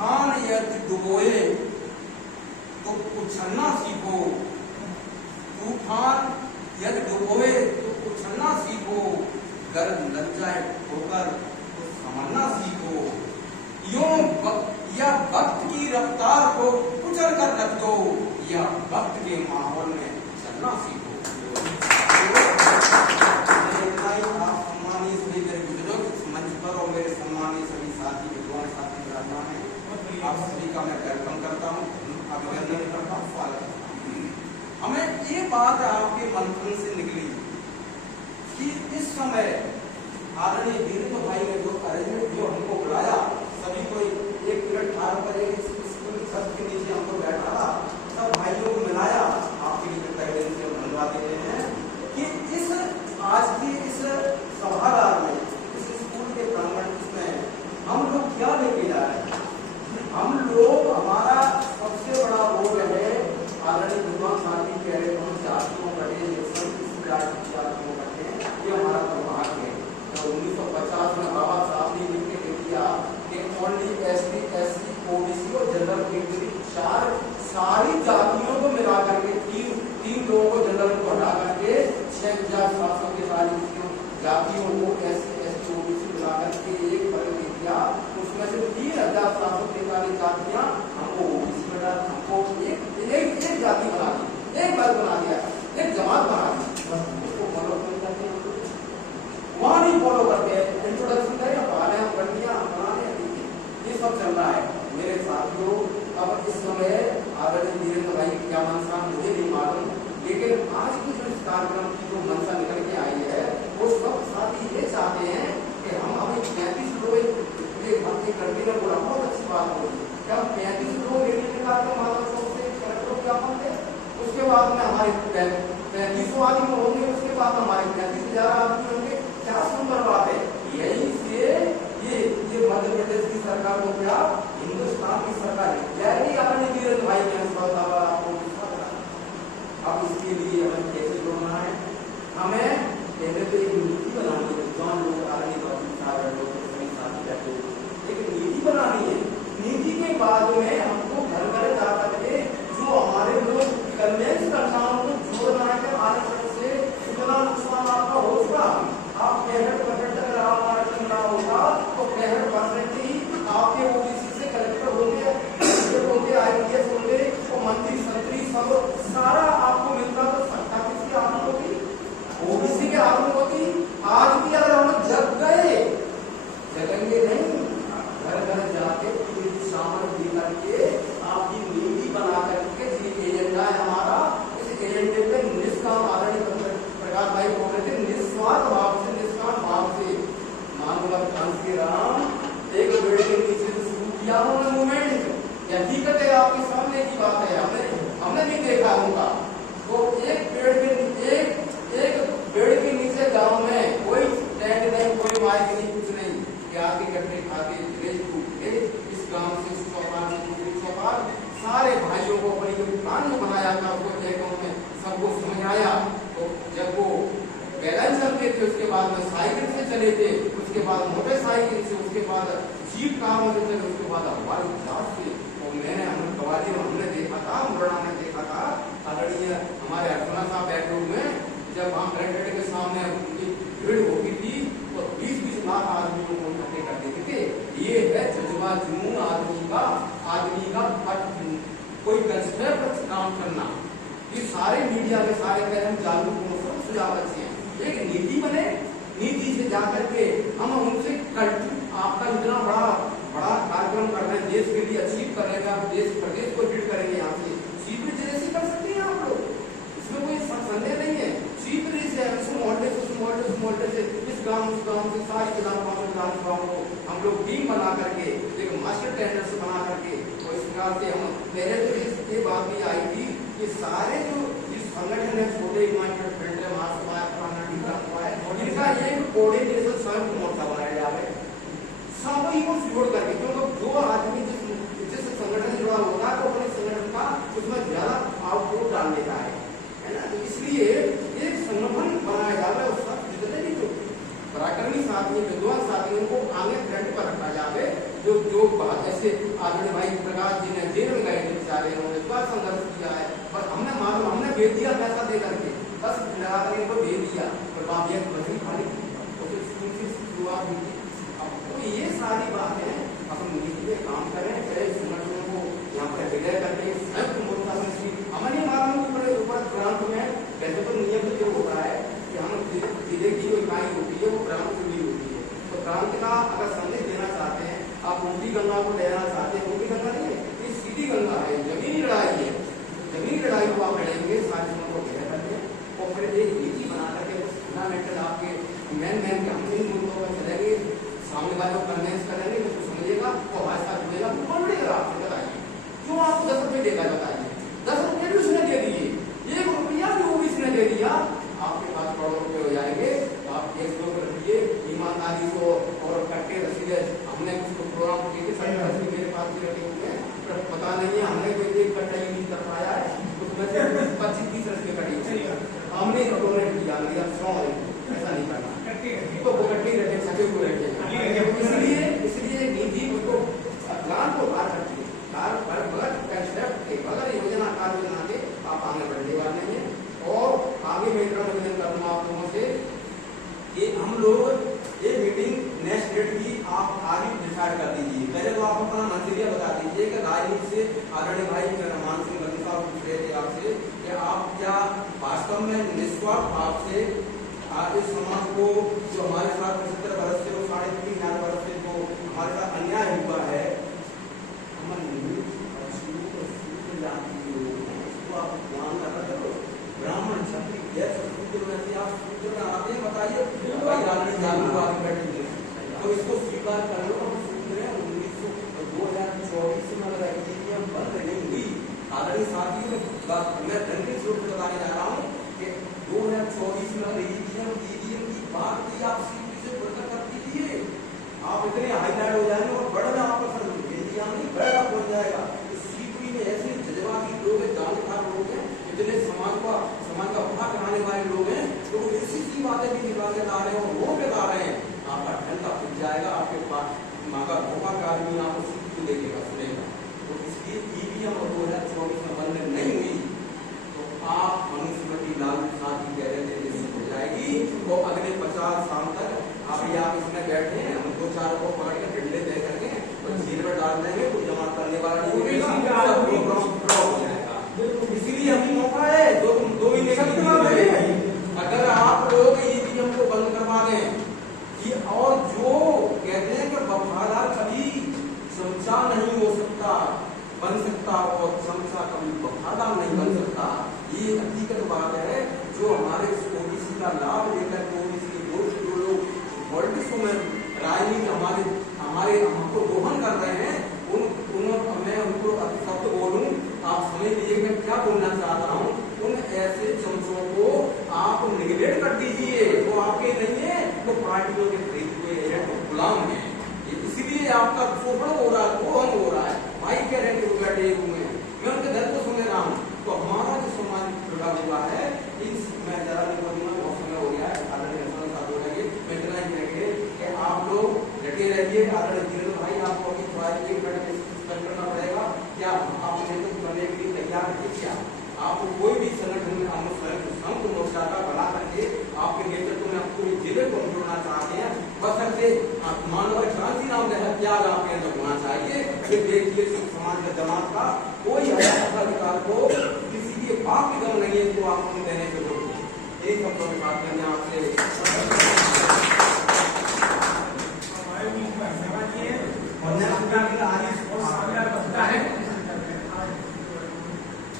तूफान यदि डुबोए तो उछलना सीखो, तूफान यदि डुबोए तो उछलना सीखो, गर लग जाए ठोकर तो संभलना सीखो। यूं या वक्त की रफ्तार को कुचल कर रख दो, या वक्त के माहौल में चलना सीखो। आप सम्मानीय सभी मेरे बुजुर्ग इस मंच पर और मेरे सम्मानीय सभी साथी विद्वान साथी विराजमान हैं, आप सभी का मैं वेलकम करता हूँ, अभिनंदन करता हूँ, स्वागत करता हूँ। हमें ये बात आपके मंथन से निकली कि इस समय आदरणीय वीरेंद्र भाई ने जो अरेंजमेंट जो हमको बुलाया, सभी को एक मिनट ठार पर स्कूल की छत के नीचे हमको बैठा था, सब भाइयों को मिलाया, आपके लिए गाइडेंस से धन्यवाद देते हैं कि इस आज की इस सभागार में, इस स्कूल के प्रांगण में हम लोग क्या लेके जा रहे हैं। हम लोग, हमारा सबसे बड़ा रोल है, आदरणीय विद्वान साथी कह रहे हम जातियों पढ़े, जातियों पढ़े, ये हमारा दुर्भाग्य है। तो 1950 में बाबा साहब ने लिख के दिया कि ओनली एसटी, एससी, ओबीसी और जनरल कैटेगरी, सारी जातियों को मिला करके तीन लोगों को जनरल को हटा करके 6,743 जातियों को एससी, एसटी, ओबीसी मिला करके एक वर्ग दे दिया। उसमें से 3,743 जातियां हमको ओबीसी में डाल, हमको एक जाति बना दी, एक वर्ग बना दिया, एक जमात बना दी। उसको फॉलो करते हैं, वहां नहीं फॉलो करते हैं। इंट्रोडक्शन करें, पढ़ाने, पढ़निया, बनाने, ये सब चल रहा है मेरे साथियों। अब इस समय आदरणीय वीरेंद्र भाई क्या मंशा मुझे नहीं मालूम, लेकिन आज की जो इस कार्यक्रम की जो मंशा निकल के आई है, वो सब साथी ये चाहते हैं कि हम हमें 35 लोग भर्ती करने में बोला, बहुत अच्छी बात होगी कि हम 35 लोग रेडी निकाल कर माधव चौक से कलेक्टर क्या मानते, उसके बाद में हमारे 35 आदमी होंगे, उसके बाद हमारे 35,000 आदमी होंगे। क्या सुंदर बात है। यही से ये मध्य प्रदेश की सरकार को क्या हिंदुस्तान की सरकार है, आदरणीय वीरेंद्र भाई ने आपको अब इसके लिए हमें कैसे जोड़ना है, हमें पहले तो एक नीति बनानी है। विद्वान लोग, आदरणीय एक नीति बनानी है। नीति के बाद में हमको घर घर जाकर के जो हमारे लोग कन्वेंस करना, उनको जोड़ना है कि आरक्षण से इतना नुकसान आपका हो चुका, आप 65% अगर आप आरक्षण ना होगा तो 65% ही आपके ओबीसी से कलेक्टर होंगे, IPS होंगे, तो मंत्री संतरी सब सारा आपको मिलता, तो सत्ता किसकी हाथ में होती, ओबीसी के हाथ में होती। आज भी अगर हम जग गए, जगेंगे नहीं, घर घर जाके शामिल भी करके आपकी नीति बना करके एजेंडा है हमारा, इस एजेंडे पे निष्काम, आदरणीय प्रकाश भाई बोल रहे थे, निस्वार्थ भाव से, निष्काम भाव से मानव कांसी राम एक पेड़ के नीचे से शुरू किया उन्होंने मूवमेंट। हकीकत है, आपके सामने की बात है, हमने भी देखा होगा। तो एक पेड़ के नीचे गांव में कोई टेंट नहीं, कोई माइक नहीं, कुछ नहीं, आगे कटने खाते इस गांव से उस चौपाल से दूसरी चौपाल, सारे भाइयों को बड़ी प्लान बनाया था, उसको सबको समझाया। तो जब वो पैदल चलते थे, उसके बाद में साइकिल से चले थे, उसके बाद मोटरसाइकिल से, उसके बाद जीप कारों से चले, उसके बाद हवाई जहाज से। तो मैंने कवाली में हमने देखा था, मुरैना में देखा था, आदरणीय हमारे अर्चना साहब बेडरूम में जब हम कलेक्ट्रेट के सामने उनकी भीड़ होती थी, तो 20-20 लाख आदमियों को इकट्ठे कर देते थे। ये है जज्बा, जुनून आदमी का कोई कंस्ट्रक्ट काम करना। ये सारे मीडिया के सारे हम जागरूक हो, सब सुझाव अच्छे हैं। एक नीति बने, नीति से जाकर के हम उनसे आपका इतना बड़ा कार्यक्रम कर रहे हैं, देश के लिए अचीव करेगा, देश प्रदेश को लीड करेंगे, यहाँ से सीपी जैसे कर सकते हैं आप लोग, इसमें कोई संदेह नहीं है। सीपी से मोहल्ले से इस गांव से सारी विधानसभाओं को हम लोग टीम बना करके एक मास्टर टेंडर्स बना करके, और इस प्रकार से हम पहले तो ये बात भी आई थी कि सारे जो इस संगठन है, छोटे यूनाइटेड फ्रंट है, महासभा है, पुराना टीका हुआ है, इनका एक कोऑर्डिनेशन संयुक्त मोर्चा बनाया जाए, सभी को जोड़ करके। क्योंकि जो आदमी जिस संगठन से जुड़ा होता है, तो अपने संगठन का उसमें ज्यादा आउटपुट डाल देता है ना। तो इसलिए एक संगठन बनाया जाए और सब जितने भी जो पराक्रमी साथी, विद्वान साथी, उनको आगे फ्रंट पर रखा जाए, जो ऐसे आदरणीय भाई प्रकाश जी ने जेल में गए थे बेचारे, उन्होंने क्या संघर्ष किया है, पर हमने मालूम हमने भेज दिया पैसा दे करके, बस लगा कर इनको दे दिया, पर बापिया की बदली खाली तो फिर स्कूल से शुरुआत हुई थी। अब तो ये सारी बातें अपन मिलकर काम करें, चाहे संगठनों को यहाँ पर विलय करके संयुक्त मोर्चा में हमें नहीं मालूम ऊपर ग्रांट में वैसे तो नियम जो होता है कि हम जिले की जो इकाई होती है वो ग्राम से जुड़ी होती है, तो ग्राम का अगर संदेश देना चाहते हैं, आप ऊँची गंगा को लेना चाहते हैं, ऊँची गंगा नहीं है, ये सीधी गंगा है, जमीनी लड़ाई है, जमीनी लड़ाई को आप लड़ेंगे सारी चीजों को घेर करके और फिर एक नीति बना करके फंडामेंटल आपके मेन के हम इन मुद्दों पर चलेंगे, सामने वाले को कन्वेंस करेंगे, उसको समझेगा और हमारे साथ जुड़ेगा, वो कौन मिलेगा आपसे बताइए, क्यों आपको 10 रुपये देगा बताइए, 10 रुपये भी उसने दे दिए, 1 रुपया भी वो भी उसने दे दिया, आपके पास करोड़ों रुपये हो जाएंगे, तो आप एक लोग रखिए ईमानदारी को और कट्टे रसीदे, हमने कुछ प्रोग्राम मेरे पास भी रखे हुए हैं, पता नहीं है हमने कोई एक कट्टा ही नहीं कर पाया है, उसमें से 25-30 रसीदे कटी है, हमने डोनेट किया नहीं, अब 100 ऐसा नहीं करना, तो वो कट्टी रखे सके को रखे, इसलिए नीति उसको प्लान को बाहर रखिए, बगैर योजना कार्य योजना के आप आगे बढ़ने वाले हैं। और आगे मैं इतना निवेदन करूंगा आप लोगों से कि हम लोग ये मीटिंग नेक्स्ट डेट की आप आगे डिसाइड कर दीजिए, पहले तो आप अपना नजरिया बता दीजिए कि राजनीति से आदरणीय भाई मान सिंह बंद साहब पूछ रहे थे आपसे कि आप क्या वास्तव में निस्वार्थ भाव से आज इस समाज को जो हमारे साथ 75 वर्ष से 3.5 वर्ष से जो हमारे साथ अन्याय हुआ है, आप ध्यान रखो, ब्राह्मण क्षत्रिय जैसे सूत्र में आप सूत्र में आते हैं, बताइए जागरूक आगे बैठेंगे तो इसको स्वीकार कर लो। सूत्र है 2024 में अगर ईवीएम बंद नहीं हुई, आदरणीय साथियों मैं रंगीन रूप से बताने जा रहा हूँ कि 2024 में अगर ईवीएम की बात की आप सीपी से बढ़कर कर दीजिए, आप इतने हाईलाइट हो जाएंगे और बड़ा आपका सर नहीं बड़ा हो जाएगा। ऐसे जज्बाती लोग हैं, जानकार लोग हैं, इतने समाज का भाग कराने वाले लोग हैं, तो वो इसी की बातें भी निकाल के ला रहे हैं और वो पे ला रहे हैं, आपका ठंडा खुल जाएगा, आपके पास माँ का भोपा का आदमी आपको सीखी देखेगा सुनेगा। तो इसलिए ईवीएम और 2024 में बंद नहीं हुई तो आप मनुस्मृति लालू साहब कह रहे थे जिससे हो जाएगी, तो अगले 50 साल तक अभी आप इसमें बैठे हैं, हम 2-4 को पकड़ के डंडे दे करके जेल में डाल देंगे, कोई जमा करने वाला नहीं होगा, इसीलिए अभी मौका है 2 महीने के अगर आप लोग ईवीएम को बंद करवा दें और जो कहते हैं कि वफादार कभी समझा नहीं हो सकता बन सकता और समझा कभी वफादार नहीं बन सकता, ये हकीकत बात है। जो हमारे ओबीसी का लाभ लेकर ओबीसी के जो लोग पॉलिटिक्स में राजनीति हमारे हमको दोहन कर रहे हैं, मैं उनको शब्द बोलूं, आप समझ लीजिए मैं क्या बोलना चाहता हूं, उन ऐसे चमचों को आप निगलेक्ट कर दीजिए, वो आपके नहीं है, वो पार्टियों के खरीदे हुए एजेंट गुलाम हैं, इसीलिए आपका शोषण हो रहा है, दोहन हो रहा है। भाई कह रहे हैं कि वो बैठे हुए हैं, मैं उनके दर्द को सुन रहा हूँ, तो हमारा जो समाज जुड़ा हुआ है, मैं जरा नहीं बोलूंगा, बहुत समय हो गया है, मैं इतना ही कहेंगे कि आप लोग डटे रहिए। आदरणीय भाई आपको अभी थोड़ा एक मिनट करना पड़ेगा, क्या आप नेतृत्व करने के लिए तैयार है? क्या आप कोई भी संगठन में संघ मोर्चा का बना करके आपके नेतृत्व में पूरे जिले को जोड़ना चाहते हैं, बशर्ते मानव क्रांति नाम का त्याग आपके अंदर होना चाहिए। फिर देखिए समाज के जमात का कोई अधिकार को किसी के बाप की गम नहीं है, तो आप देने से रोक एक शब्दों के साथ मैंने आपसे